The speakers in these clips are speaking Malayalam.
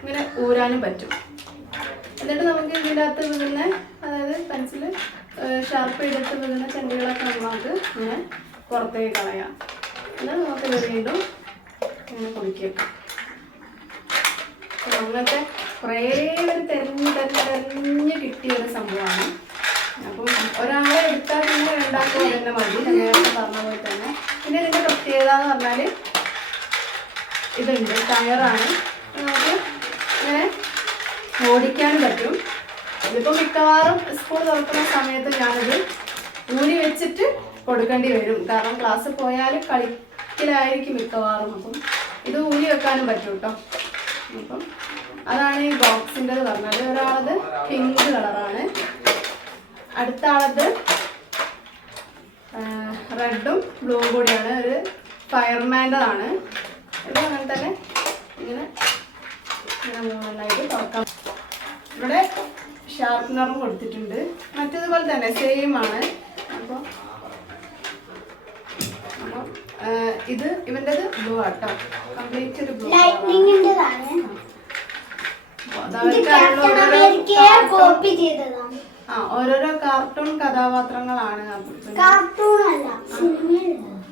ഇങ്ങനെ ഊരാനും പറ്റും. എന്നിട്ട് നമുക്ക് ഇതിന്റെ അകത്ത് വീഴുന്ന അതായത് പെൻസിൽ ഷാർപ്പ് ചെയ്തിട്ട് വീഴുന്ന ചെണ്ടുകളൊക്കെ നമുക്ക് ഇങ്ങനെ പുറത്തേക്ക് കളയാം. എന്നാൽ നമുക്ക് ഇത് വീണ്ടും ഇങ്ങനെ കുടിക്കാം അങ്ങനത്തെ കുറേ ഒരു തെരഞ്ഞ് തെരഞ്ഞ് തെരഞ്ഞ് കിട്ടിയ ഒരു സംഭവമാണ്. അപ്പം ഒരാളെ എടുത്താൽ പിന്നെ രണ്ടാമത്തെ തന്നെ മതി. നേരത്തെ പറഞ്ഞ പോലെ തന്നെ. പിന്നെ ഇതിന്റെ പ്രത്യേകത എന്ന് പറഞ്ഞാൽ ഇതുണ്ട്. ടയറാണ് ഓടിക്കാനും പറ്റും. ഇതിപ്പോൾ മിക്കവാറും സ്കൂൾ തുറക്കുന്ന സമയത്ത് ഞാനിത് ഊരി വെച്ചിട്ട് കൊടുക്കേണ്ടി വരും. കാരണം ക്ലാസ് പോയാൽ കളിക്കലായിരിക്കും മിക്കവാറും. അപ്പം ഇത് ഊരി വെക്കാനും പറ്റും കേട്ടോ അപ്പം അതാണ് ഈ ബോക്സിന്റെ പറഞ്ഞത്. ഒരാളത് പിങ്ക് കളറാണ് അടുത്ത ആളത് റെഡും ബ്ലൂ കൂടിയാണ്. ഒരു ഫയർമാന്റെതാണ് ഇത് അങ്ങനെ തന്നെ ഇങ്ങനെ ഇങ്ങനെ മൂന്നെണ്ണമായിട്ട് തുറക്കാം. ഇവിടെ ഷാർപ്പനറും കൊടുത്തിട്ടുണ്ട്. മറ്റേതുപോലെ തന്നെ സെയിം ആണ്. അപ്പോൾ ഇത് ഇവന്റെത് ബ്ലൂ ആട്ടോ. കംപ്ലീറ്റ് ഒരു ബ്ലൂ ആ. ഓരോരോ കാർട്ടൂൺ കഥാപാത്രങ്ങളാണ്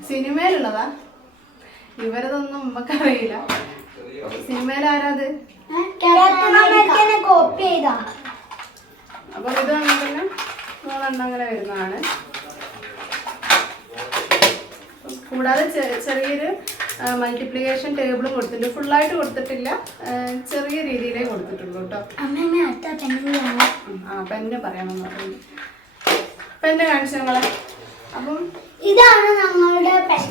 സിനിമയിലുള്ളതാ ഇവരതൊന്നും നമുക്കറിയില്ല സിനിമയിൽ ആരാത് കോപ്പി ചെയ്താ. അപ്പൊ ഇത് തന്നെ മൂന്നെണ്ണം അങ്ങനെ വരുന്നതാണ്. കൂടാതെ ചെറിയൊരു മൾട്ടിപ്ലിക്കേഷൻ ടേബിളും കൊടുത്തിട്ടുണ്ട്. ഫുള്ളായിട്ട് കൊടുത്തിട്ടില്ല. ചെറിയ രീതിയിലേ കൊടുത്തിട്ടുള്ളൂ കേട്ടോ. ആ പെന്ന് പറയാമെന്ന് പറഞ്ഞു. പെന്ന് കാണിച്ചു ഞങ്ങളെ അപ്പം ഇതാണ് ഞങ്ങളുടെ പെൻ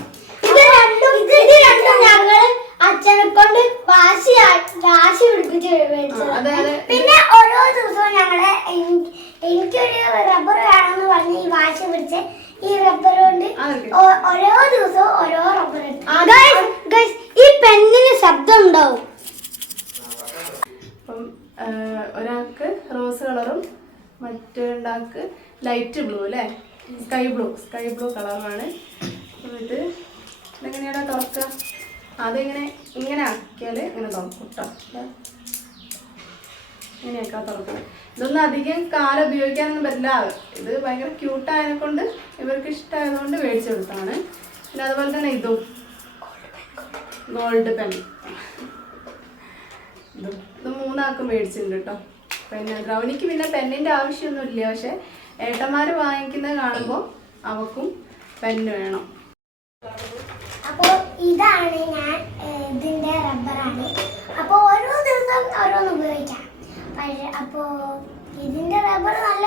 ഇത് രണ്ടും ഇത് രണ്ടും ഞങ്ങൾ അച്ഛനെ കൊണ്ട് വാശി വാശി പിടിപ്പിച്ച് മേടിച്ചത്. പിന്നെ ഓരോ ദിവസവും ഞങ്ങൾ എനി- എനിക്കൊരു റബ്ബർ വേണമെന്ന് പറഞ്ഞ് ഈ വാശി പിടിച്ച് ഈ റബ്ബർ കൊണ്ട് ഓരോ ദിവസവും ഓരോ റബ്ബർ ഈ പെണ്ണിന് ശബ്ദം ഉണ്ടാവും. അപ്പം ഒരാൾക്ക് റോസ് കളറും മറ്റൊരാൾക്ക് ലൈറ്റ് ബ്ലൂ അല്ലേ? സ്കൈ ബ്ലൂ സ്കൈ ബ്ലൂ കളറാണ് എന്നിട്ട് ഇത് ഇതെങ്ങനെയാണ് തുറക്കുക അതിങ്ങനെ ഇങ്ങനെ ആക്കിയാൽ ഇങ്ങനെ തുറക്കും കേട്ടോ. ഇങ്ങനെയൊക്കെ തുറക്കുന്നത് ഇതൊന്നും അധികം കാലം ഉപയോഗിക്കാനൊന്നും പറ്റില്ല. ഇത് ഭയങ്കര ക്യൂട്ടായതിനെ കൊണ്ട് ഇവർക്ക് ഇഷ്ടമായതുകൊണ്ട് മേടിച്ചു കൊടുത്താണ്. പിന്നെ അതുപോലെ തന്നെ ഇതും. ഗോൾഡ് പെൻ ഇതും. ഇത് മൂന്നാക്കും മേടിച്ചിട്ടുണ്ട് കേട്ടോ പിന്നെ ദ്രൗണിക്ക് പിന്നെ പെന്നിന്റെ ആവശ്യമൊന്നുമില്ല. പക്ഷേ ഏട്ടന്മാർ വാങ്ങിക്കുന്നത് കാണുമ്പോൾ അവക്കും പെന്ന് വേണം. ഇതാണ് ഞാൻ ഇതിന്റെ റബ്ബറാണ്. അപ്പോൾ ഓരോ ദിവസം ഓരോന്ന് ഉപയോഗിക്കാം. പക്ഷേ അപ്പോൾ ഇതിന്റെ റബ്ബർ നല്ല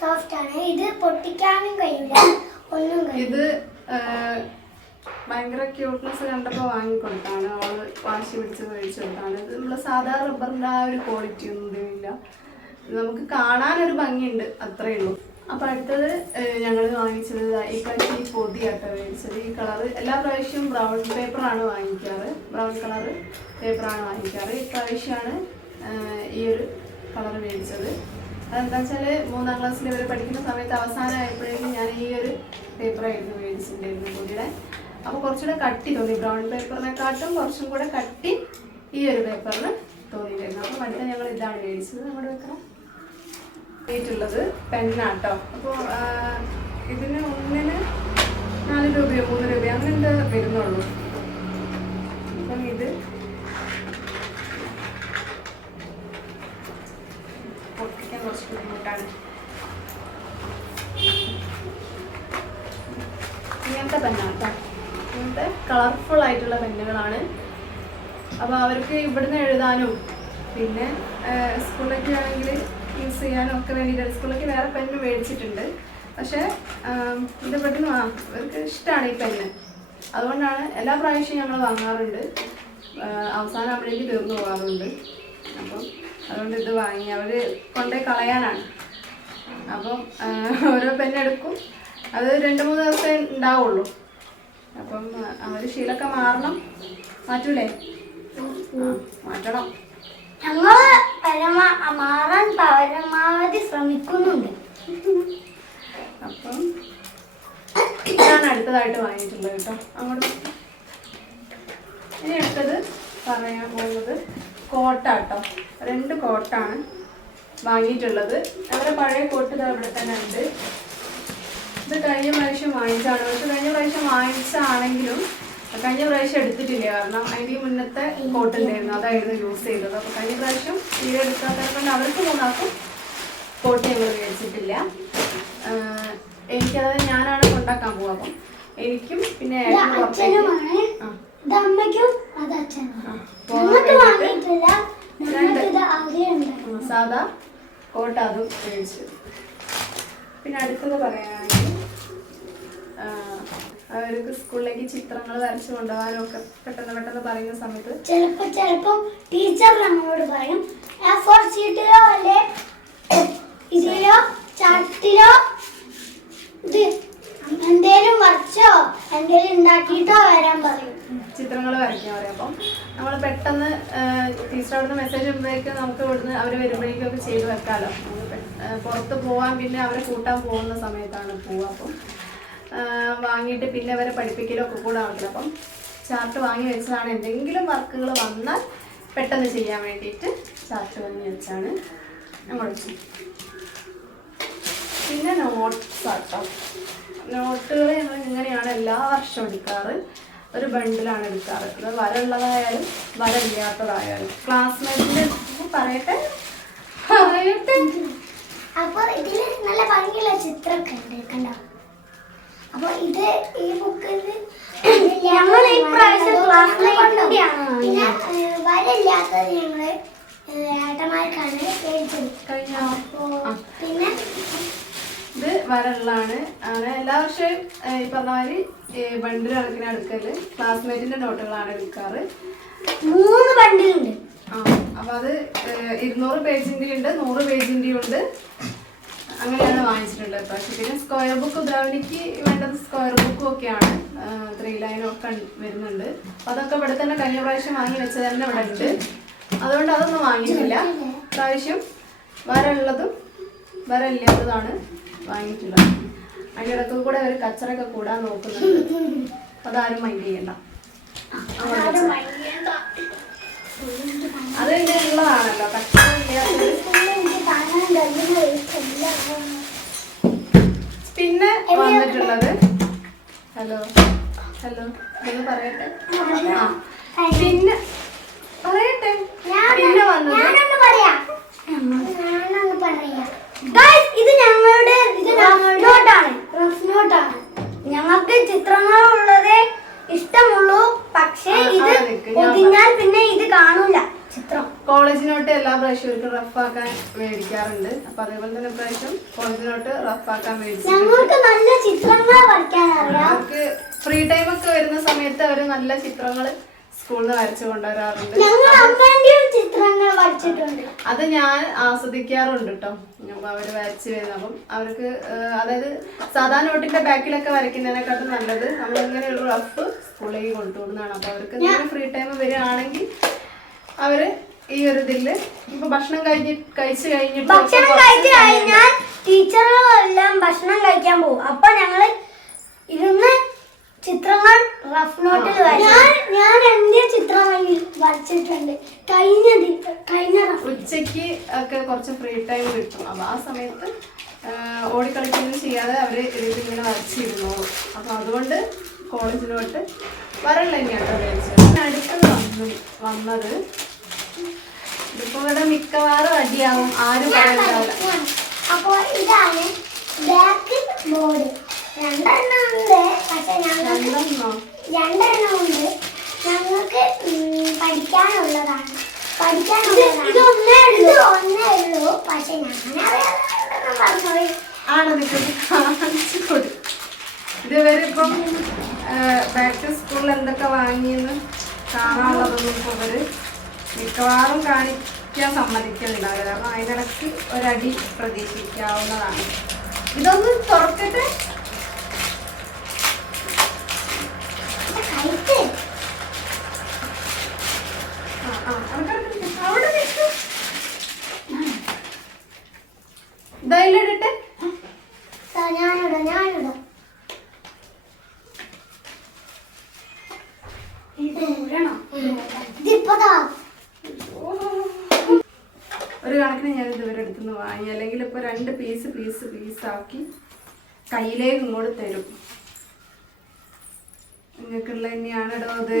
സോഫ്റ്റ് ആണ്. ഇത് പൊട്ടിക്കാനും കഴിയില്ല ഒന്നും ഇത് ഭയങ്കര ക്യൂട്ട്നെസ് കണ്ടപ്പോൾ വാങ്ങിക്കൊടുത്താണ്. അവൾ വാശി പിടിച്ച് കഴിച്ചു കൊടുത്താണ്. ഇത് നമ്മൾ സാധാ റബ്ബറിന്റെ ആ ഒരു ക്വാളിറ്റി ഒന്നും ഇതിനില്ല ഇത് നമുക്ക് കാണാനൊരു ഭംഗിയുണ്ട്. അത്രയേ ഉള്ളൂ. അപ്പോൾ അടുത്തത് ഞങ്ങൾ വാങ്ങിച്ചത് ഈ പ്രാവശ്യം ഈ പൊതിയാട്ടോ ഈ കളറ് എല്ലാ പ്രാവശ്യവും ബ്രൗൺ പേപ്പറാണ് വാങ്ങിക്കാറ്. ബ്രൗൺ കളറ് പേപ്പറാണ് വാങ്ങിക്കാറ്. ഈ പ്രാവശ്യമാണ് ഈ ഒരു കളർ മേടിച്ചത്. അതെന്താ വെച്ചാൽ മൂന്നാം ക്ലാസ്സിൽ ഇവർ പഠിക്കുന്ന സമയത്ത് അവസാനമായപ്പോഴേക്കും ഞാൻ ഈ ഒരു പേപ്പറായിരുന്നു മേടിച്ചിട്ടുണ്ടായിരുന്നു പൊതിയുടെ അപ്പോൾ കുറച്ചുകൂടെ കട്ടി തോന്നി. ബ്രൗൺ പേപ്പറിനെക്കാട്ടും കുറച്ചും കൂടെ കട്ടി ഈ ഒരു പേപ്പറിന് തോന്നിയിട്ടുണ്ടായിരുന്നു. അപ്പോൾ അടുത്ത ഞങ്ങൾ ഇതാണ് മേടിച്ചത്. നമ്മുടെ വെക്കണം. ുള്ളത് പെണ്ണാട്ടോ. അപ്പോൾ ഇതിന് ഒന്നിന് നാല് രൂപയോ മൂന്ന് രൂപയോ അങ്ങനെ എന്താ വരുന്നുള്ളൂ. അപ്പം ഇത് പൊട്ടിക്കാൻ കുറച്ച് ബുദ്ധിമുട്ടാണ്. ഇങ്ങനത്തെ പെണ്ണാട്ടോ. ഇങ്ങനത്തെ കളർഫുൾ ആയിട്ടുള്ള പെണ്ണുകളാണ്. അപ്പോൾ അവർക്ക് ഇവിടുന്ന് എഴുതാനും പിന്നെ സ്കൂളിലേക്ക് ആണെങ്കിൽ യൂസ് ചെയ്യാനും ഒക്കെ വേണ്ടിയിട്ട് സ്കൂളിലേക്ക് വേറെ പെന്ന് മേടിച്ചിട്ടുണ്ട്. പക്ഷേ ഇത് പെട്ടെന്ന് അവർക്ക് ഇഷ്ടമാണ് ഈ പെന്ന് അതുകൊണ്ടാണ് എല്ലാ പ്രാവശ്യവും ഞങ്ങൾ വാങ്ങാറുണ്ട്. അവസാനം അവിടേക്ക് തീർന്നു പോകാറുണ്ട്. അപ്പം അതുകൊണ്ട് ഇത് വാങ്ങി അവർ കൊണ്ടുപോയി കളയാനാണ്. അപ്പം ഓരോ പെണ്ണെടുക്കും അത് രണ്ട് മൂന്ന് ദിവസമേ ഉണ്ടാവുള്ളൂ. അപ്പം അവർ ശീലമൊക്കെ മാറണം. മാറ്റൂലേ? മാറ്റണം. ഞങ്ങൾ പരമാ പരമാവധി ശ്രമിക്കുന്നുണ്ട്. അപ്പം ഇതാണ് അടുത്തതായിട്ട് വാങ്ങിയിട്ടുള്ളത് കേട്ടോ. അങ്ങോട്ട് ഇനി അടുത്തത് പറയാൻ പോകുന്നത് കോട്ടാട്ടോ രണ്ട് കോട്ടാണ് വാങ്ങിയിട്ടുള്ളത്. അവരുടെ പഴയ കോട്ട് ഇത് അവിടെ തന്നെ ഉണ്ട്. ഇത് കഴിഞ്ഞ പ്രാവശ്യം വാങ്ങിച്ചാണ് പക്ഷെ കഴിഞ്ഞ പ്രാവശ്യം വാങ്ങിച്ചാണെങ്കിലും കഴിഞ്ഞ പ്രാവശ്യം എടുത്തിട്ടില്ല. കാരണം അതിന്റെ മുന്നത്തെ കോട്ടുണ്ടായിരുന്നു അതായിരുന്നു യൂസ് ചെയ്തത്. അപ്പോൾ കഴിഞ്ഞ പ്രാവശ്യം തീരെ എടുക്കാത്തത് അവർക്ക് മൂന്നാക്കും കോട്ട് ഞങ്ങൾ മേടിച്ചിട്ടില്ല എനിക്കത് ഞാനാണ് കൊണ്ടാക്കാൻ പോവുക അപ്പം. എനിക്കും പിന്നെ സാധാ കോട്ട അതും മേടിച്ചു പിന്നെ അടുത്തത് പറയുകയാണെങ്കിൽ അവർക്ക് സ്കൂളിലേക്ക് ചിത്രങ്ങൾ വരച്ചു കൊണ്ടുപോകാനും ഒക്കെ പെട്ടെന്ന് പെട്ടെന്ന് പറയുന്ന സമയത്ത് ചിലപ്പോ ചിലപ്പം ടീച്ചർ നമ്മളോട് പറയും ഫോർ ഷീറ്റിലോ അല്ലെ? ഇതിലോ ചാർട്ടിലോ ഇത് എന്തേലും വരച്ചോ? എന്തേലും ഉണ്ടാക്കിയിട്ടോ വരാൻ പറയും. ചിത്രങ്ങൾ വരയ്ക്കാൻ പറയും. അപ്പം നമ്മൾ പെട്ടെന്ന് ടീച്ചർ അവിടുന്ന് മെസ്സേജ് വരുമ്പോഴേക്കും നമുക്ക് ഇവിടുന്ന് അവർ വരുമ്പോഴേക്കും ഒക്കെ ചെയ്ത് വെക്കാമല്ലോ പുറത്ത് പോകാൻ പിന്നെ അവരെ കൂട്ടാൻ പോകുന്ന സമയത്താണ് പോവുക. അപ്പം വാങ്ങിയിട്ട് പിന്നെ അവരെ പഠിപ്പിക്കലും ഒക്കെ കൂടെ ആവില്ല അപ്പം ചാർട്ട് വാങ്ങി വെച്ചതാണ്. എന്തെങ്കിലും വർക്കുകൾ വന്നാൽ പെട്ടെന്ന് ചെയ്യാൻ വേണ്ടിയിട്ട് ചാർട്ട് വാങ്ങി വെച്ചാണ് വെച്ചു പിന്നെ നോട്ട്സ് ആട്ടോ. നോട്ടുകൾ ഞങ്ങൾ ഇങ്ങനെയാണ് എല്ലാ വർഷവും എടുക്കാറ്. ഒരു ബണ്ടിലാണ് എടുക്കാറ്. അത് വരള്ളതായാലും ഉള്ളതായാലും വര ഇല്ലാത്തതായാലും ക്ലാസ്മേറ്റിന്റെ പറയട്ടെ? പറയട്ടെ? അപ്പോൾ ഇതിൽ നല്ല ഭംഗിയുള്ള ചിത്രമൊക്കെ ഉണ്ട്. കണ്ടോ? അപ്പൊ ഇത് ഈ ബുക്കിൽ ഞങ്ങൾ ഈ പ്രാവശ്യം പിന്നെ ഏഹ്, വരയില്ലാത്തത് ഞങ്ങൾ ഏട്ടന്മാർക്കാണ് ആ. പിന്നെ ഇത് വരള്ളാണ് അങ്ങനെ എല്ലാ വർഷവും ഈ പറഞ്ഞ മാതിരി ബണ്ടിൽ കണക്കിന് എടുക്കൽ. ക്ലാസ്മേറ്റിന്റെ നോട്ടുകളാണ് എടുക്കാറ്. മൂന്ന് ബണ്ടിലുണ്ട് ആ അപ്പൊ അത് ഇരുന്നൂറ് പേജിന്റെ ഉണ്ട് നൂറ് പേജിന്റെ ഉണ്ട്. അങ്ങനെയാണ് വാങ്ങിച്ചിട്ടുള്ളത്. പക്ഷേ പിന്നെ സ്ക്വയർ ബുക്ക് ദ്രാവണിക്ക് വേണ്ടത് സ്ക്വയർ ബുക്കും ഒക്കെയാണ്. ത്രീ ലൈനും ഒക്കെ വരുന്നുണ്ട്. അതൊക്കെ ഇവിടെ തന്നെ കഴിഞ്ഞ പ്രാവശ്യം വാങ്ങി വെച്ചത് തന്നെ ഇവിടെ ഉണ്ട്. അതുകൊണ്ട് അതൊന്നും വാങ്ങിയിട്ടില്ല. പ്രാവശ്യം വരള്ളതും ഉള്ളതും വര ഇല്ലാത്തതാണ് വാങ്ങിയിട്ടുള്ളത്. അതിന്റെ ഇടയ്ക്ക് കൂടെ ഒരു കച്ചറൊക്കെ കൂടാൻ നോക്കുന്നുണ്ട്. അതാരും മൈൻഡ് ചെയ്യണ്ട. അത് ഉള്ളതാണല്ലോ കച്ചറ പിന്നെ വന്നിട്ടുള്ളത്. ഹലോ. ഹലോ. ഒന്ന് പറയട്ടെ? പിന്നെ പറയട്ടെ. പിന്നെ വന്നത്? ഇത് ഞങ്ങളുടെ ഇത് നോട്ടാണ് റഫ് നോട്ടാണ് ഞങ്ങൾക്ക് ചിത്രങ്ങളുള്ളത് ഇഷ്ടമുള്ളൂ. പക്ഷേ ഇത് ഒതുങ്ങിയാൽ പിന്നെ ഇത് കാണൂല. ചിത്രം. കോളേജ് നോട്ട് എല്ലാ പ്രാവശ്യവും റഫാക്കാൻ മേടിക്കാറുണ്ട്. അപ്പൊ അതേപോലെ തന്നെ പ്രാവശ്യം കോളേജ് നോട്ട് റഫാക്കാൻ അവർക്ക് ഫ്രീ ടൈം ഒക്കെ വരുന്ന സമയത്ത് അവർ നല്ല ചിത്രങ്ങൾ സ്കൂളിൽ നിന്ന് വരച്ചു കൊണ്ടുവരാറുണ്ട്. അത് ഞാൻ ആസ്വദിക്കാറുണ്ട് കേട്ടോ അവർ വരച്ച് വരുന്നത്. അപ്പം അവർക്ക് അതായത് സാധാ നോട്ടിന്റെ ബാക്കിലൊക്കെ വരയ്ക്കുന്നതിനെക്കാട്ടും നല്ലത് നമ്മളിങ്ങനെ ഒരു റഫ് സ്കൂളിലേക്ക് കൊണ്ടുപോകുന്നതാണ് അപ്പൊ അവർക്ക് എന്തെങ്കിലും ഫ്രീ ടൈം വരികയാണെങ്കിൽ അവർ ഈ ഒരു ഇതിൽ ഇപ്പൊ ഭക്ഷണം കഴിഞ്ഞ് കഴിച്ചു കഴിഞ്ഞിട്ട് ഭക്ഷണം കഴിച്ചു കഴിഞ്ഞാൽ ടീച്ചറുകളെല്ലാം ഭക്ഷണം കഴിക്കാൻ പോകും. അപ്പൊ ഞങ്ങൾ ഇരുന്ന് ചിത്രങ്ങൾ റഫ് നോട്ടിൽ ഞാൻ ഞാൻ എന്റെ ചിത്രം വരച്ചിട്ടുണ്ട്. കഴിഞ്ഞ കഴിഞ്ഞ ഉച്ചയ്ക്ക് ഉച്ചയ്ക്ക് ഒക്കെ കുറച്ച് ഫ്രീ ടൈം കിട്ടും. അപ്പൊ ആ സമയത്ത് ഓടിക്കളിക്കുന്നത് ചെയ്യാതെ അവർ ഇതിങ്ങനെ വരച്ചിരുന്നു. അപ്പൊ അതുകൊണ്ട് കോളേജിലോട്ട് മേടിച്ചത് അടുത്തത് വന്നു വന്നത്. ഇതിപ്പോ ഇവിടെ മിക്കവാറും അടിയാവും. ആരും ഇതാണ് ബാക്ക് ബോർഡ് രണ്ടെണ്ണം ഉണ്ട്. പക്ഷെ ഞങ്ങൾക്ക് രണ്ടെണ്ണം? ഉണ്ട്. ഞങ്ങൾക്ക് ഉം, പഠിക്കാനുള്ളതാണ്. പഠിക്കാനുള്ളതാണ്. ഇത് ഒന്നേ ഉള്ളൂ. ഒന്നേ ഉള്ളൂ. പക്ഷെ ഞാൻ അറിയാതെ പറഞ്ഞോളി. ആണ്? നിൽക്കുന്നത് കാണിച്ചു കൊടുക്കും ഇതുവരെ ഇപ്പം ബാക്ക് ടു സ്കൂളിൽ എന്തൊക്കെ വാങ്ങിയെന്ന് കാണാനുള്ളതൊന്നും ഇപ്പോൾ അവർ മിക്കവാറും കാണിക്കാൻ സമ്മതിക്കുന്നുണ്ടാവില്ല കാരണം അതിനിടയ്ക്ക് ഒരടി പ്രതീക്ഷിക്കാവുന്നതാണ്. ഇതൊന്ന് തുറക്കട്ടെ? അവിടെ ഞാനിടാം ഞാനിടാം ഇത് ഇടണം. ഇതിപ്പതാ ഒരു കണക്കിന് ഞാൻ ഇതുവരെ അടുത്തുനിന്ന് വാങ്ങി അല്ലെങ്കിൽ ഇപ്പൊ രണ്ട് പീസ് പീസ് പീസാക്കി കയ്യിലേക്ക് ഇങ്ങോട്ട് തരും. നിങ്ങൾക്കുള്ള തന്നെയാണ് ഇടോ അത്.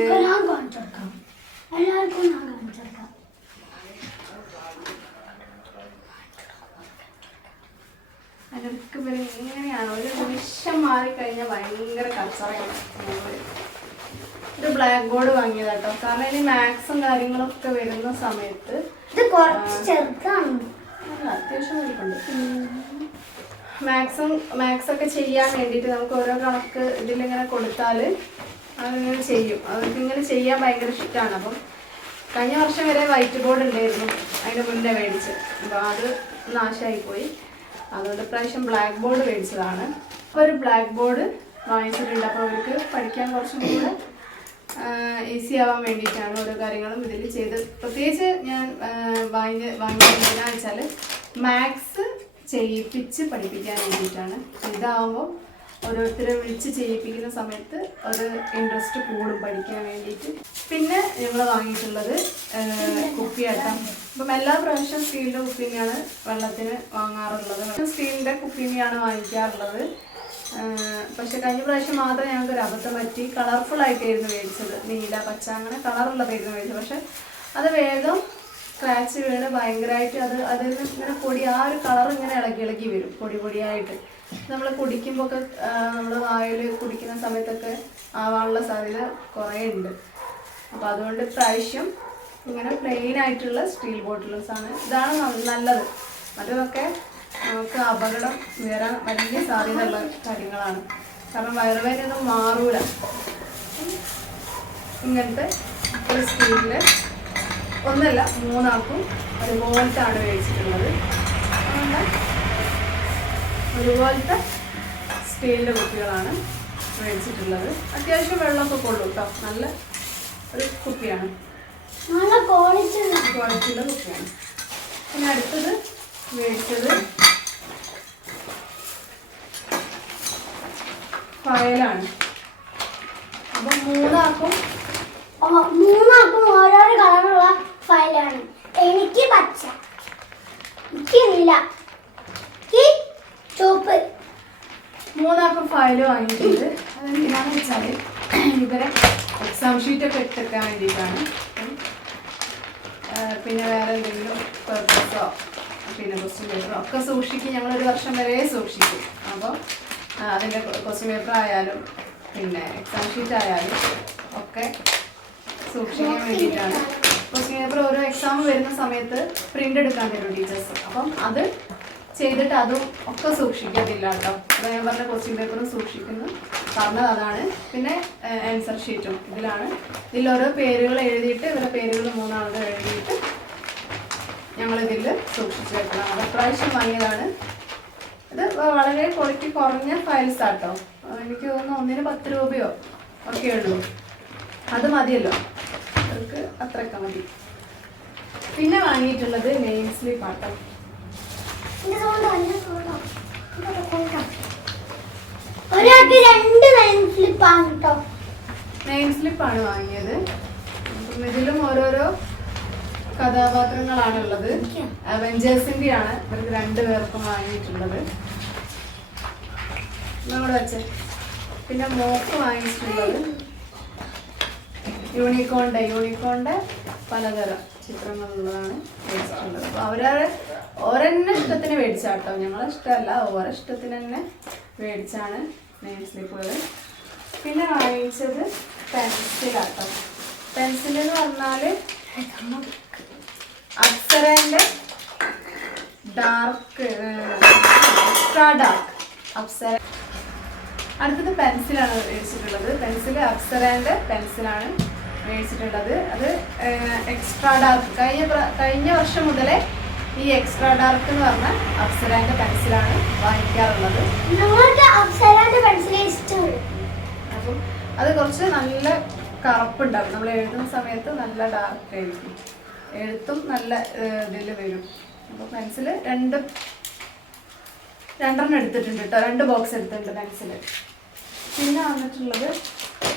ഇവർ ഇങ്ങനെയാണ് ഒരു നിമിഷം മാറിക്കഴിഞ്ഞാൽ ഭയങ്കര കച്ചറയാണ്. ഇത് ഒരു ബ്ലാക്ക് ബോർഡ് വാങ്ങിയതാട്ടോ. കാരണം ഇനി മാത്സും കാര്യങ്ങളൊക്കെ വരുന്ന സമയത്ത് ഇത് കുറച്ച് ചെറുതാണ്. അത്യാവശ്യം വലിപ്പമുണ്ട് മാത്സും മാത്സൊക്കെ ചെയ്യാൻ വേണ്ടിയിട്ട് നമുക്ക് ഓരോ കണക്ക് ഇതിലിങ്ങനെ കൊടുത്താൽ അതിങ്ങനെ ചെയ്യും. അവർക്ക് ഇങ്ങനെ ചെയ്യാൻ ഭയങ്കര ഇഷ്ടമാണ് അപ്പം കഴിഞ്ഞ വർഷം വരെ വൈറ്റ് ബോർഡ് ഉണ്ടായിരുന്നു അതിന്റെ മുന്നേ മേടിച്ച്. അപ്പോൾ അത് നാശമായിപ്പോയി അതുകൊണ്ട് പ്രാവശ്യം ബ്ലാക്ക് ബോർഡ് മേടിച്ചതാണ്. അപ്പോൾ ഒരു ബ്ലാക്ക് ബോർഡ് വാങ്ങിച്ചിട്ടുണ്ട്. അപ്പോൾ അവർക്ക് പഠിക്കാൻ കുറച്ചും കൂടെ ഈസി ആവാൻ വേണ്ടിയിട്ടാണ് ഓരോ കാര്യങ്ങളും ഇതിൽ ചെയ്ത് പ്രത്യേകിച്ച് ഞാൻ വാങ്ങി വാങ്ങിയത് എന്തിനാന്ന് വെച്ചാൽ മാത്സ് ചെയ്യിപ്പിച്ച് പഠിപ്പിക്കാൻ വേണ്ടിയിട്ടാണ്. ഇതാവുമ്പോൾ ഓരോരുത്തരെ വിളിച്ച് ചെയ്യിപ്പിക്കുന്ന സമയത്ത് ഒരു ഇൻട്രസ്റ്റ് കൂടും പഠിക്കാൻ വേണ്ടിയിട്ട്. പിന്നെ ഞങ്ങൾ വാങ്ങിയിട്ടുള്ളത് കുപ്പിയാട്ടം. ഇപ്പം എല്ലാ പ്രാവശ്യവും സ്റ്റീലിന്റെ കുപ്പിനെയാണ് വെള്ളത്തിന് വാങ്ങാറുള്ളത്. സ്റ്റീലിന്റെ കുപ്പിനെയാണ് വാങ്ങിക്കാറുള്ളത്. പക്ഷെ കഴിഞ്ഞ പ്രാവശ്യം മാത്രം ഞങ്ങൾക്ക് ഒരു അബദ്ധം പറ്റി. കളർഫുൾ ആയിട്ടായിരുന്നു മേടിച്ചത്. നീല പച്ച അങ്ങനെ കളറുള്ളതായിരുന്നു മേടിച്ചത്. പക്ഷെ അത് വേഗം സ്ക്രാച്ച് വീണ് ഭയങ്കരമായിട്ട് അത് അതിൽ നിന്ന് ഇങ്ങനെ പൊടി ആ ഒരു കളർ ഇങ്ങനെ ഇളകി ഇളകി വരും പൊടി പൊടിയായിട്ട്. നമ്മൾ കുടിക്കുമ്പോൾ ഒക്കെ നമ്മൾ വായിൽ കുടിക്കുന്ന സമയത്തൊക്കെ ആവാനുള്ള സാധ്യത കുറേ ഉണ്ട്. അപ്പോൾ അതുകൊണ്ട് പ്രാവശ്യം ഇങ്ങനെ പ്ലെയിൻ ആയിട്ടുള്ള സ്റ്റീൽ ബോട്ടിൽസാണ് ഇതാണ് നല്ലത്. മറ്റേതൊക്കെ നമുക്ക് അപകടം വരാൻ വലിയ സാധ്യതയുള്ള കാര്യങ്ങളാണ്. കാരണം വയറുവേദന മാറൂല. ഇങ്ങനത്തെ ഒരു സ്റ്റീലിൽ ഒന്നല്ല മൂന്നാൾക്കും ഒരുപോലത്താണ് മേടിച്ചിട്ടുള്ളത്. അതുകൊണ്ട് ഒരുപോലത്തെ സ്കെയിലിന്റെ കുപ്പികളാണ് മേടിച്ചിട്ടുള്ളത്. അത്യാവശ്യം വെള്ളമൊക്കെ കൊള്ളും കേട്ടോ നല്ല ഒരു കുപ്പിയാണ്. നല്ല ക്വാളിറ്റി ക്വാളിറ്റിയുള്ള കുപ്പിയാണ്. പിന്നെ അടുത്തത് മേടിച്ചത് ഫയലാണ്. അപ്പം മൂന്നാക്കും മൂന്നാക്കും ഓരോരോ കളറുള്ള ഫയലാണ്. എനിക്ക് പച്ച. എനിക്ക് നീല. ചുവപ്പ്. മൂന്നാക്കും ഫയൽ വാങ്ങിയിട്ടുണ്ട് അതെന്തിനാന്ന് വെച്ചാൽ ഇവരെ എക്സാം ഷീറ്റൊക്കെ ഇട്ടെടുക്കാൻ വേണ്ടിയിട്ടാണ്. പിന്നെ വേറെ എന്തെങ്കിലും പേപ്പേഴ്സോ പിന്നെ ക്വസ്റ്റ്യൻ പേപ്പറോ ഒക്കെ സൂക്ഷിക്കും. ഞങ്ങളൊരു വർഷം വരെ സൂക്ഷിക്കും. അപ്പോൾ അതിന്റെ ക്വസ്റ്റ്യൻ പേപ്പർ ആയാലും പിന്നെ എക്സാം ഷീറ്റ് ആയാലും ഒക്കെ സൂക്ഷിക്കാൻ വേണ്ടിയിട്ടാണ്. ക്വസ്റ്റ്യൻ പേപ്പർ ഓരോ എക്സാം വരുന്ന സമയത്ത് പ്രിന്റ് എടുക്കാൻ തരും ടീച്ചേഴ്സ് അപ്പം അത് ചെയ്തിട്ട് അതും ഒക്കെ സൂക്ഷിക്കത്തില്ല കേട്ടോ. അത് ഞാൻ പറഞ്ഞ ക്വസ്റ്റ്യൻ പേപ്പറും സൂക്ഷിക്കുന്നു. പറഞ്ഞത് അതാണ്. പിന്നെ ആൻസർ ഷീറ്റും ഇതിലാണ്. ഇതിൽ ഓരോ പേരുകൾ എഴുതിയിട്ട് ഇവരുടെ പേരുകൾ മൂന്നാളുകൾ എഴുതിയിട്ട് ഞങ്ങളിതിൽ സൂക്ഷിച്ചു വെക്കണം. അത് പ്രാവശ്യം വാങ്ങിയതാണ്. ഇത് വളരെ ക്വാളിറ്റി കുറഞ്ഞ ഫയൽസ് ആട്ടോ. എനിക്ക് തോന്നുന്നു ഒന്നിന് പത്ത് രൂപയോ ഒക്കെ ഉള്ളൂ. അത് മതിയല്ലോ. അവർക്ക് അത്രയൊക്കെ മതി. പിന്നെ വാങ്ങിയിട്ടുള്ളത് നെയിം സ്ലിപ്പ് ആട്ടോ. ഒരാൾക്ക് രണ്ട് ലൈൻ സ്ലിപ്പാണ് കേട്ടോ നെയിം സ്ലിപ്പാണ് വാങ്ങിയത്. അപ്പം ഇതിലും ഓരോരോ കഥാപാത്രങ്ങളാണുള്ളത്. അവഞ്ചേഴ്സിന്റെ ആണ് ഇവർക്ക് രണ്ടുപേർക്കും വാങ്ങിയിട്ടുള്ളത്. നമ്മുടെ വെച്ച് പിന്നെ മോക്ക് വാങ്ങിച്ചിട്ടുള്ളത് യൂണിക്കോണിന്റെ. യൂണിക്കോണിന്റെ പലതരം ചിത്രങ്ങളുള്ളതാണ് മേടിച്ചിട്ടുള്ളത്. അപ്പോൾ അവരവരെ ഓരെന്നെ ഇഷ്ടത്തിന് മേടിച്ചാട്ടോ. ഞങ്ങളെ ഇഷ്ടമല്ല. ഓരോ ഇഷ്ടത്തിന് തന്നെ മേടിച്ചാണ് നെയിം പിന്നെ വാങ്ങിച്ചത് പെൻസിലാട്ടോ. പെൻസിൽ എന്ന് പറഞ്ഞാൽ അപ്സരന്റെ ഡാർക്ക് എക്സ്ട്രാ ഡാർക്ക് അപ്സര അടുത്തത് പെൻസിലാണ് മേടിച്ചിട്ടുള്ളത്. പെൻസിൽ അപ്സരന്റെ പെൻസിലാണ് മേടിച്ചിട്ടുള്ളത്. അത് എക്സ്ട്രാ ഡാർക്ക് കഴിഞ്ഞ കഴിഞ്ഞ വർഷം മുതലേ ഈ എക്സ്ട്രാ ഡാർക്ക് എന്ന് പറഞ്ഞ അപ്സരാന്റെ പെൻസിലാണ് വാങ്ങിക്കാറുള്ളത്. അപ്സരാന്റെ ഇഷ്ടമുള്ളൂ. അപ്പം അത് കുറച്ച് നല്ല കറുപ്പുണ്ടാവും. നമ്മൾ എഴുതുന്ന സമയത്ത് നല്ല ഡാർക്ക് ആയിരിക്കും. എഴുത്തും നല്ല ഇതിൽ വരും. അപ്പോൾ പെൻസിൽ രണ്ട് രണ്ടെണ്ണം എടുത്തിട്ടുണ്ട് കേട്ടോ രണ്ട് ബോക്സ് എടുത്തിട്ടുണ്ട് പെൻസിൽ പിന്നെ വന്നിട്ടുള്ളത്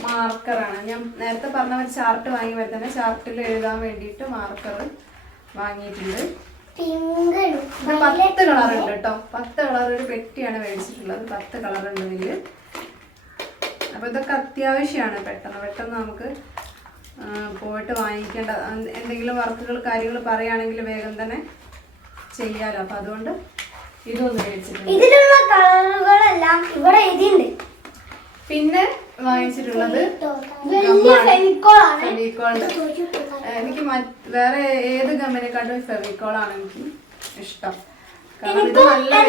മാർക്കറാണ് ഞാൻ നേരത്തെ പറഞ്ഞ ഒരു ചാർട്ട് വാങ്ങി വരുന്നത് ചാർട്ടിൽ എഴുതാൻ വേണ്ടിയിട്ട് മാർക്കർ വാങ്ങിയിട്ടുണ്ട്. പത്ത് കളറുണ്ട് കേട്ടോ പത്ത് കളർ ഒരു പെട്ടിയാണ് മേടിച്ചിട്ടുള്ളത്. പത്ത് കളർ ഇതിൽ അപ്പോൾ അപ്പൊ ഇതൊക്കെ അത്യാവശ്യമാണ് പെട്ടെന്ന് പെട്ടെന്ന് നമുക്ക് പോയിട്ട് വാങ്ങിക്കേണ്ട എന്തെങ്കിലും വർക്കുകൾ കാര്യങ്ങൾ പറയുകയാണെങ്കിൽ വേഗം തന്നെ ചെയ്യാലോ. അപ്പൊ അതുകൊണ്ട് ഇതൊന്ന് മേടിച്ചിട്ടുണ്ട്. ഇതിലുള്ള കളറുകളെല്ലാം ഇവിടെ പിന്നെ വാങ്ങിച്ചിട്ടുള്ളത് ഫെവിക്കോളിന്റെ എനിക്ക് വേറെ ഏത് ഗമ്മിനെക്കാട്ടും ഫെവിക്കോളാണ് എനിക്ക് ഇഷ്ടം. കാരണം ഇത്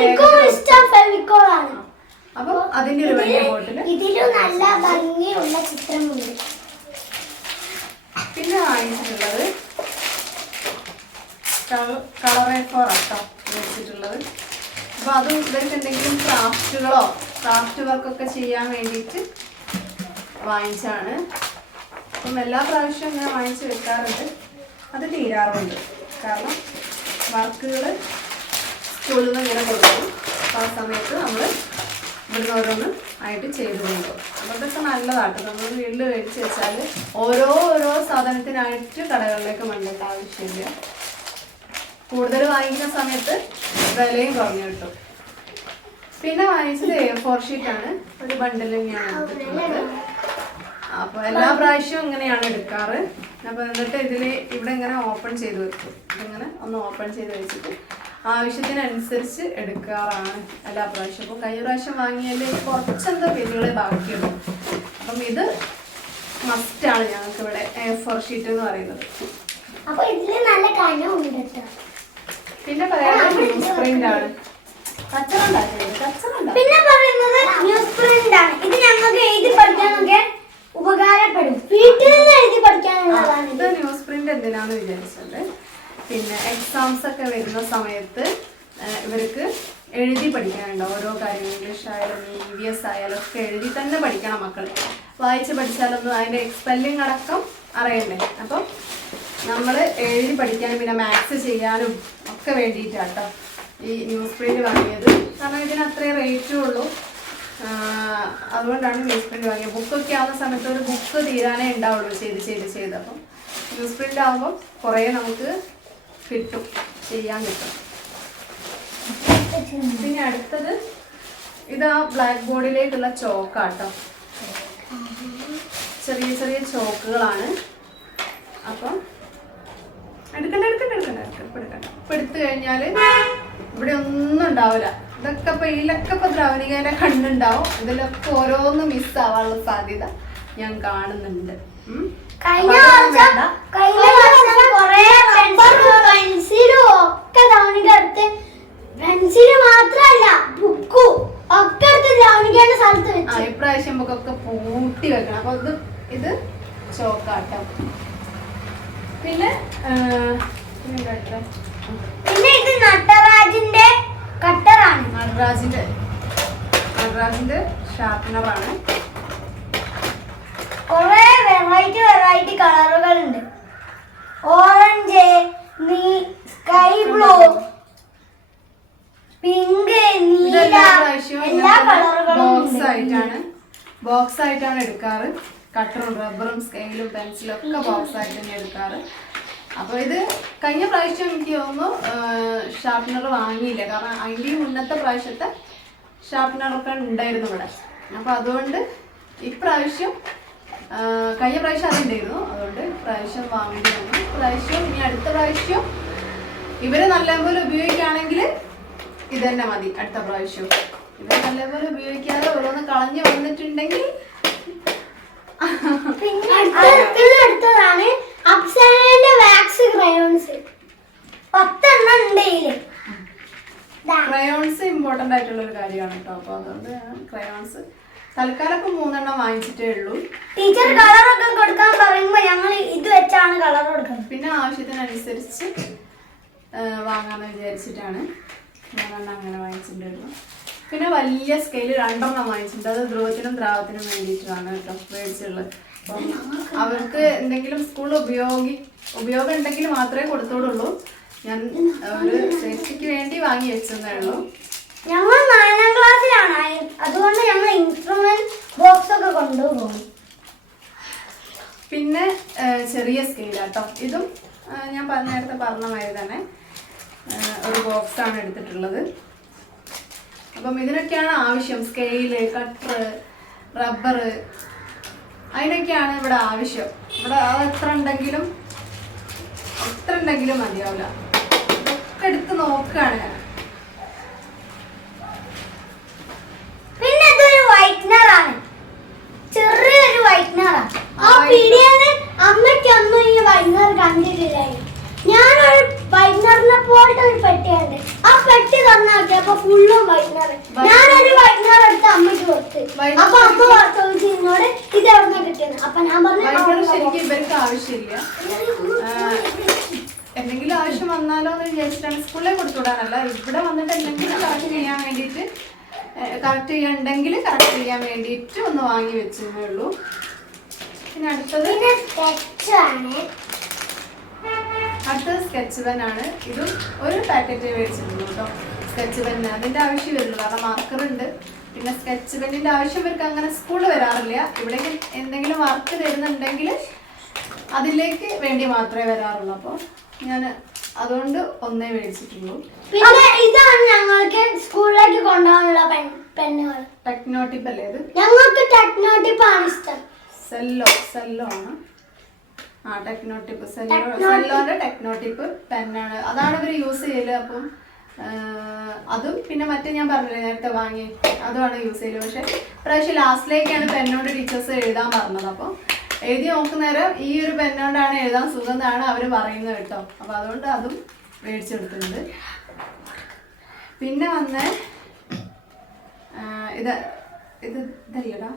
എനിക്കും നല്ല ഇഷ്ടം ഫെവിക്കോളാണ്. അപ്പൊ അതിന്റെ ഒരു വലിയ ബോട്ടിൽ ഇതിലും നല്ല ഭംഗിയുള്ള ചിത്രമുണ്ട്. പിന്നെ വാങ്ങിച്ചിട്ടുള്ളത് ആട്ടോ വെച്ചിട്ടുള്ളത് അപ്പൊ അത് ഇവർക്ക് എന്തെങ്കിലും ക്രാഫ്റ്റുകളോ ക്രാഫ്റ്റ് വർക്കൊക്കെ ചെയ്യാൻ വേണ്ടിയിട്ട് വാങ്ങിച്ചാണ് അപ്പം എല്ലാ പ്രാവശ്യവും ഞാൻ വാങ്ങിച്ച് വെക്കാറുണ്ട്. അത് തീരാറുണ്ട്. കാരണം വർക്കുകൾ സ്കൂളിൽ നിന്ന് ഇങ്ങനെ കൊടുക്കും അപ്പോൾ ആ സമയത്ത് നമ്മൾ ഇവിടുന്ന് ഓരോന്ന് ആയിട്ട് ചെയ്തു കൊണ്ടുപോകും അപ്പോൾ അതൊക്കെ നല്ലതാട്ടോ. നമ്മൾ വീട്ടിൽ മേടിച്ച് വെച്ചാൽ ഓരോ ഓരോ സാധനത്തിനായിട്ട് കടകളിലേക്ക് മണ്ടേണ്ട ആവശ്യമില്ല. കൂടുതൽ വാങ്ങിക്കുന്ന സമയത്ത് വിലയും കുറഞ്ഞു കിട്ടും. പിന്നെ വാങ്ങിച്ചത് എ ഫോർ ഷീറ്റാണ് ഒരു ബണ്ടിൽ തന്നെയാണ് അപ്പോൾ എല്ലാ പ്രാവശ്യവും ഇങ്ങനെയാണ് എടുക്കാറ്. അപ്പോൾ എന്നിട്ട് ഇതിൽ ഇവിടെ ഇങ്ങനെ ഓപ്പൺ ചെയ്ത് വെക്കും. ഇങ്ങനെ ഒന്ന് ഓപ്പൺ ചെയ്ത് വെച്ചിട്ട് ആവശ്യത്തിനനുസരിച്ച് എടുക്കാറാണ് എല്ലാ പ്രാവശ്യം. അപ്പോൾ കഴിഞ്ഞ പ്രാവശ്യം വാങ്ങിയാലേ കുറച്ചെന്തോ പേരുകളെ ബാക്കിയുള്ളൂ. അപ്പം ഇത് മസ്റ്റാണ് ഞങ്ങൾക്ക് ഇവിടെ എ ഫോർ ഷീറ്റ് എന്ന് പറയുന്നത്. അപ്പോൾ നല്ല കനമുണ്ട് പിന്നെ പറയാനുള്ളത് ന്യൂസ് പ്രിന്റ് ആണ്. കച്ചറ ഉണ്ടാക്കുന്നത് പിന്നെ പറയുന്നത് ന്യൂസ് പ്രിന്റ് ആണ്. ഇത് ഞങ്ങൾക്ക് എഴുതി പഠിക്കാനൊക്കെ ഉപകാരപ്പെടും. വീട്ടിൽ നിന്ന് എഴുതി പഠിക്കാനുള്ളതാണ് ഇത്. ന്യൂസ് പ്രിന്റ് എന്തിനാന്ന് വിചാരിച്ചത്? പിന്നെ എക്സാംസ് ഒക്കെ വരുന്ന സമയത്ത് ഇവർക്ക് എഴുതി പഠിക്കാനുണ്ട്. ഓരോ കാര്യങ്ങൾ ഇംഗ്ലീഷ് ആയാലും ഇ വി എസ് ആയാലും ഒക്കെ എഴുതി തന്നെ പഠിക്കണം മക്കൾ വായിച്ച് പഠിച്ചാലൊന്നും അതിന്റെ സ്പെല്ലിംഗ് അടക്കം അറിയണ്ടേ? അപ്പം നമ്മൾ എഴുതി പഠിക്കാനും പിന്നെ മാത്സ് ചെയ്യാനും ഒക്കെ വേണ്ടിയിട്ടാണ് കേട്ടോ ഈ ന്യൂസ് പ്രിന്റ് വാങ്ങിയത്. കാരണം ഇതിന് അത്രയും റേറ്റും ഉള്ളൂ. അതുകൊണ്ടാണ് ന്യൂസ് പ്രിന്റ് വാങ്ങിയത്. ബുക്കൊക്കെ ആവുന്ന സമയത്ത് ഒരു ബുക്ക് തീരാനേ ഉണ്ടാവുള്ളൂ ചെയ്ത് ചെയ്ത് ചെയ്ത്. അപ്പം ന്യൂസ് പ്രിന്റ് ആകുമ്പോൾ കുറേ നമുക്ക് കിട്ടും. ചെയ്യാൻ കിട്ടും. പിന്നെ അടുത്തത് ഇത് ആ ബ്ലാക്ക് ബോർഡിലേക്കുള്ള ചോക്കാട്ടോ ചെറിയ ചെറിയ ചോക്കുകളാണ് അപ്പം എടുക്കണ്ട എടുക്കണ്ട എടുക്കണ്ട എടുക്കണ്ട ഇപ്പൊ എടുത്തു കഴിഞ്ഞാൽ ഇവിടെ ഒന്നും ഉണ്ടാവില്ല. ഇതൊക്കെ ഇപ്പൊ ഇതിലൊക്കെ ഇപ്പൊ ദ്രവണികേന്റെ കണ്ണുണ്ടാവും. ഇതിലൊക്കെ ഓരോന്ന് മിസ് ആവാനുള്ള സാധ്യത ഞാൻ കാണുന്നുണ്ട്. കഴിഞ്ഞ കൊറേ പെൻസിലും ഒക്കെ ധവണിക്ക് അടുത്ത്. പെൻസിൽ മാത്രല്ല ബുക്കും ഒക്കെ എടുത്ത് ധവണിക്കേണ്ട സ്ഥലത്ത് വെച്ചു. ഇപ്രാവശ്യം നമുക്കൊക്കെ പൂട്ടി വെക്കണം. അപ്പൊ ഇത് ഇത് ചോക്കാട്ടം. പിന്നെ പിന്നെ ഇത് നട്ടറാജിന്റെ കട്ടറാണ്. നടരാജിന്റെ നടരാജിന്റെ ഷാർപ്പനറാണ് കൊറേ വെറൈറ്റി വെറൈറ്റി കളറുകൾ ഉണ്ട് ഓറഞ്ച് നീ സ്കൈ ബ്ലൂ പിങ്ക് നീല എല്ലാ ബോക്സ്. ആയിട്ടാണ്. ബോക്സ് ആയിട്ടാണ് എടുക്കാറ്. കട്ടറും റബ്ബറും സ്കെയിലും പെൻസിലും ഒക്കെ ബോക്സ് ആയിട്ട് തന്നെ എടുക്കാറ്. അപ്പോൾ ഇത് കഴിഞ്ഞ പ്രാവശ്യം എനിക്ക് തോന്നുന്നു ഷാർപ്പനർ വാങ്ങിയില്ല. കാരണം അതിന്റെ മുന്നത്തെ പ്രാവശ്യത്തെ ഷാർപ്പനറൊക്കെ ഉണ്ടായിരുന്നു ഇവിടെ. അപ്പോൾ അതുകൊണ്ട് ഇപ്രാവശ്യം കഴിഞ്ഞ പ്രാവശ്യം അതുണ്ടായിരുന്നു അതുകൊണ്ട് പ്രാവശ്യം വാങ്ങേണ്ടി വന്നു. പ്രാവശ്യം ഇനി അടുത്ത പ്രാവശ്യം ഇവരെ നല്ലപോലെ ഉപയോഗിക്കുകയാണെങ്കിൽ ഇത് തന്നെ മതി. അടുത്ത പ്രാവശ്യം. ഇവരെ നല്ലപോലെ ഉപയോഗിക്കാതെ ഓരോന്ന് കളഞ്ഞു വന്നിട്ടുണ്ടെങ്കിൽ പിന്നെ അടുത്തത് എടുത്തതാണ് അപ്സരന്റെ വാക്സ് ക്രയോൺസ് പത്തെണ്ണം. ക്രയോൺസ് ഇമ്പോർട്ടന്റ് ആയിട്ടുള്ള ഒരു കാര്യമാണ് കേട്ടോ. അപ്പോൾ അതുകൊണ്ട് ക്രയോൺസ് തൽക്കാലം ഇപ്പൊ മൂന്നെണ്ണം വാങ്ങിച്ചിട്ടേ ഉള്ളൂ. ടീച്ചർ കളറൊക്കെ കൊടുക്കാൻ പറയുമ്പോ ഞങ്ങൾ ഇത് വെച്ചാണ് കളർ കൊടുക്കുന്നത്. പിന്നെ ആവശ്യത്തിനനുസരിച്ച് വാങ്ങാന്ന് വിചാരിച്ചിട്ടാണ് മൂന്നെണ്ണം അങ്ങനെ വാങ്ങിച്ചിട്ടുള്ളൂ പിന്നെ വലിയ സ്കെയിൽ രണ്ടെണ്ണം വാങ്ങിച്ചിട്ടുണ്ട്. അത് ധ്രുവത്തിനും ദ്രാവത്തിനും വേണ്ടിയിട്ടാണ് കേട്ടോ മേടിച്ചുള്ളത് അപ്പം അവർക്ക് എന്തെങ്കിലും സ്കൂളിൽ ഉപയോഗി ഉപയോഗം ഉണ്ടെങ്കിൽ മാത്രമേ കൊടുത്തോടുള്ളൂ. ഞാൻ ഒരു സേഫ്റ്റിക്ക് വേണ്ടി വാങ്ങി വെച്ചതേ ഉള്ളൂ. ഞങ്ങൾ നാലാം ക്ലാസ്സിലാണ് ആയി- അതുകൊണ്ട് ഞങ്ങൾ ഇൻസ്ട്രുമെന്റ് ബോക്സ് ഒക്കെ കൊണ്ടുപോകും പിന്നെ ആ, ചെറിയ സ്കെയിലാട്ടോ ഇതും ഞാൻ നേരത്തെ പറഞ്ഞ മാതിരി തന്നെ ഒരു ബോക്സാണ് എടുത്തിട്ടുള്ളത്. അപ്പം ഇതിനൊക്കെയാണ് ആവശ്യം സ്കെയിൽ കട്ടർ റബ്ബർ അതിനൊക്കെയാണ് ഇവിടെ ആവശ്യം. ഇവിടെ അത് എത്ര ഉണ്ടെങ്കിലും എത്ര ഉണ്ടെങ്കിലും മതിയാവില്ല. ഇതൊക്കെ എടുത്ത് നോക്കുകയാണ് ഞാൻ. പിന്നെ ഇതൊരു വൈറ്റ്നർ ആണ്. ചെറിയൊരു വൈറ്റ്നറാണ് ആ ആ, പീടിയെന്ന് അമ്മയ്ക്ക് അമ്മ ഈ വൈകുന്നേരം കണ്ടിട്ടില്ലായിരുന്നു ഞാനൊരു വൈറ്റ്നറിനെ പോലത്തെ ഒരു പെട്ടിയുണ്ട്. ആ പെട്ടി തന്നാക്കി അപ്പൊ ഫുള്ളും വൈകുന്നേരം? ഞാനൊരു വൈകുന്നേരം എടുത്ത് അമ്മയ്ക്ക് കൊടുത്ത്. അപ്പൊ അമ്മ ചോദിച്ചു എന്നോട് ഇത് എവിടെ കിട്ടിയെന്ന്. അപ്പൊ ഞാൻ പറഞ്ഞു ശരിക്കും ഇവർക്ക് ആവശ്യമില്ല. എന്തെങ്കിലും ആവശ്യം വന്നാലോ എന്ന് വിചാരിച്ചിട്ടാണ് സ്കൂളിൽ കൊടുത്തുവിടാനല്ല. ഇവിടെ വന്നിട്ട് എന്തെങ്കിലും കറക്റ്റ് ചെയ്യാൻ വേണ്ടിയിട്ട് കറക്റ്റ് ചെയ്യണ്ടെങ്കിൽ കറക്റ്റ് ചെയ്യാൻ വേണ്ടിയിട്ട് ഒന്ന് വാങ്ങി വെച്ചേ ഉള്ളൂ. പിന്നെ അടുത്തത്? അടുത്തത് സ്കെച്ച് പെൻ ആണ്. ഇതും ഒരു പാക്കറ്റ് മേടിച്ചിട്ടുള്ളൂ കേട്ടോ. സ്കെച്ച് പെൻ അതിന്റെ ആവശ്യം വരുള്ളൂ കാരണം മാർക്കർ ഉണ്ട്. പിന്നെ സ്കെച്ച് പെന്നിന്റെ ആവശ്യം ഇവർക്ക് അങ്ങനെ സ്കൂളിൽ വരാറില്ല. ഇവിടെ എന്തെങ്കിലും വർക്ക് തരുന്നുണ്ടെങ്കിൽ അതിലേക്ക് വേണ്ടി മാത്രമേ വരാറുള്ളൂ. അപ്പോൾ ഞാൻ അതുകൊണ്ട് ഒന്നേ മേടിച്ചിട്ടുള്ളൂ. പിന്നെ ഇതാണ് ഞങ്ങൾക്ക് സ്കൂളിലേക്ക് കൊണ്ടുപോകാനുള്ള പെണ്ണുകൾ ടെക്നോട്ടിപ്പ് അല്ലേ ഇത്? ഞങ്ങൾക്ക് ടെക്നോട്ടിപ്പാണ് ഇഷ്ടം. സെല്ലോ സെല്ലോ ആണ് ആ ടെക്നോട്ടിപ്പ്. Cello Technotip. സെല്ലോന്റെ ടെക്നോട്ടിപ്പ് പെന്നാണ് അതാണ് ഇവർ യൂസ് ചെയ്യൽ. അപ്പം അതും പിന്നെ മറ്റേ ഞാൻ പറഞ്ഞില്ലേ നേരത്തെ വാങ്ങി. അതുമാണ് യൂസ് ചെയ്യൽ. പക്ഷെ പ്രാവശ്യം ലാസ്റ്റിലേക്കാണ് പെന്നോട് ടീച്ചേഴ്സ് എഴുതാൻ പറഞ്ഞത്. അപ്പം എഴുതി നോക്കുന്നേരം ഈ ഒരു പെന്നോണ്ടാണ് എഴുതാൻ സുഖം എന്നാണ് അവർ പറയുന്നത് കേട്ടോ. അപ്പം അതുകൊണ്ട് അതും മേടിച്ചെടുത്തിട്ടുണ്ട് പിന്നെ വന്ന് ഇത് ഇത് ഇതല്ലടാ.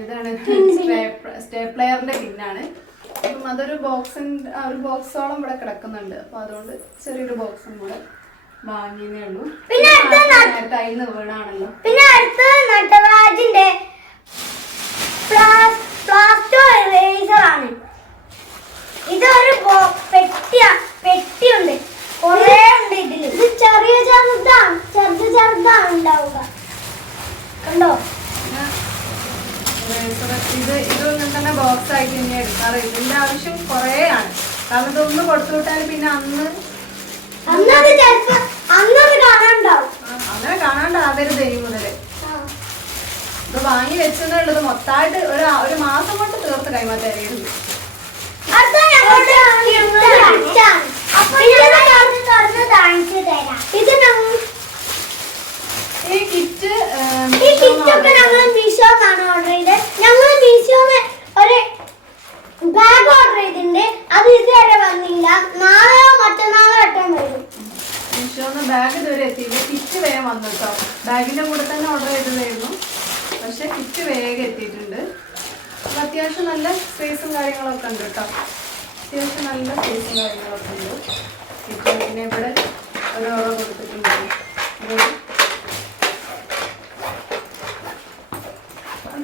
ഇതാണ് സ്റ്റേപ്ലെയറിന്റെ പിന്നാണ്. അപ്പം അതൊരു ബോക്സിന്റെ ഒരു ബോക്സോളം ഇവിടെ കിടക്കുന്നുണ്ട്. അപ്പോൾ അതുകൊണ്ട് ചെറിയൊരു ബോക്സും കൂടെ വാങ്ങിയതേ ഉള്ളൂ. പിന്നെ നേരത്തെ വീണാണല്ലോ. പിന്നെ അടുത്ത നട്ടരാജിന്റെ പ്ലാസ്റ്റോ എറേസർ ആണ്. ഇതൊരു പെട്ടിയുണ്ട്. കുറേ ഉണ്ട് ഇത് ചെറിയ ചെറുതാണ് ചെറുത് ചെറുതാണ് ഉണ്ടാവുക. കണ്ടോ? ഇത് ഇതൊന്നും തന്നെ ബോക്സ് ആയിട്ട് ഇനി എടുക്കാറ്. ഇതിന്റെ ആവശ്യം കുറേ ആണ്. കാരണം ഇതൊന്ന് കൊടുത്തു വിട്ടാൽ പിന്നെ അന്ന് അങ്ങനെ കാണാണ്ടാവരുത് ഇനി മുതൽ. ഇത് വാങ്ങി വെച്ചെന്നുള്ളത് മൊത്തമായിട്ട് ഒരു ഒരു മാസം കൊണ്ട് തീർത്ത് കൈമാറ്റായിരുന്നു ഇത് ഞങ്ങളുടെ കിറ്റാണ്. അപ്പൊ ഞാൻ തുറന്ന് തുറന്ന് കാണിച്ചു തരാം ഇത് ഞങ്ങൾ ഈ കിറ്റ് ഈ ഞങ്ങൾ ഓർഡർ ചെയ്തത് ഞങ്ങൾ മീഷോന്ന് ഒരു ബാഗ് ഓർഡർ ചെയ്തിട്ടുണ്ട്. അത് ഇതുവരെ വന്നില്ല. നാളെയോ മറ്റന്നാളോ എട്ടാൻ വരും. മീഷോന്ന് ബാഗ് ഇതുവരെ എത്തിയില്ല. കിറ്റ് വേഗം വന്നു കേട്ടോ ബാഗിന്റെ കൂടെ തന്നെ ഓർഡർ ചെയ്തതായിരുന്നു. പക്ഷെ കിറ്റ് വേഗം എത്തിയിട്ടുണ്ട്. അപ്പൊ അത്യാവശ്യം നല്ല സ്പേസും കാര്യങ്ങളൊക്കെ ഉണ്ട് കേട്ടോ അത്യാവശ്യം നല്ല സ്പേസും കാര്യങ്ങളൊക്കെ ഉണ്ട്. കിറ്റ് പിന്നെ ഇവിടെ ഒരാളെ കൊടുത്തിട്ടുണ്ട്.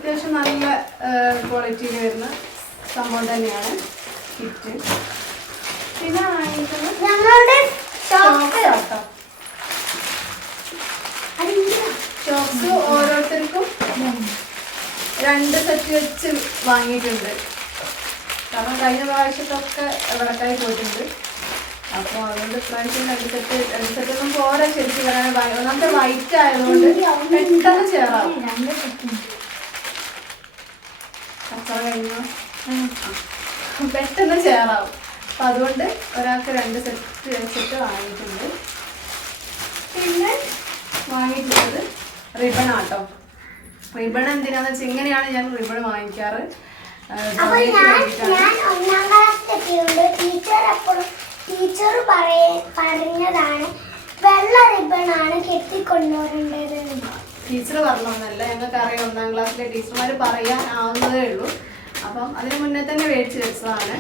അത്യാവശ്യം നല്ല ക്വാളിറ്റിയിൽ വരുന്ന സംഭവം തന്നെയാണ് കിറ്റ് പിന്നെ ഞങ്ങളുടെ ഷോക്സ് ഓരോരുത്തർക്കും രണ്ട് സെറ്റ് വെച്ച് വാങ്ങിയിട്ടുണ്ട്. കാരണം കഴിഞ്ഞ പ്രാവശ്യത്തൊക്കെ ഇവിടക്കായി പോയിട്ടുണ്ട്. അപ്പോൾ അതുകൊണ്ട് ഇപ്രാവശ്യം രണ്ട് സെറ്റ് രണ്ട് സെറ്റ് ഒന്നും പോരാ ശരിക്കും വരാൻ ഒന്നാമത്തെ വൈറ്റ് ആയതുകൊണ്ട് പെട്ടെന്ന് ചേറാവും. കച്ചറ കഴിഞ്ഞോ പെട്ടെന്ന് ചേറാവും അപ്പം അതുകൊണ്ട് ഒരാൾക്ക് രണ്ട് സെറ്റ് വെച്ചിട്ട് വാങ്ങിയിട്ടുണ്ട്. പിന്നെ വാങ്ങിയിട്ടുള്ളത് റിബൺ ആട്ടോ. റിബൺ എന്തിനാന്ന് വെച്ചാൽ ഇങ്ങനെയാണ് ഞാൻ റിബൺ വാങ്ങിക്കാറ്. ടീച്ചർ പറഞ്ഞതാണ് വെള്ള റിബൺ ആണ് കെട്ടിക്കൊണ്ടുവരേണ്ടത് ടീച്ചർ പറഞ്ഞൊന്നല്ല ഞങ്ങൾക്ക് അറിയാം ഒന്നാം ക്ലാസ്സിലെ ടീച്ചർമാർ പറയാൻ ആവുന്നതേ ഉള്ളൂ. അപ്പം അതിന് മുന്നേ തന്നെ മേടിച്ച് വെച്ചതാണ്.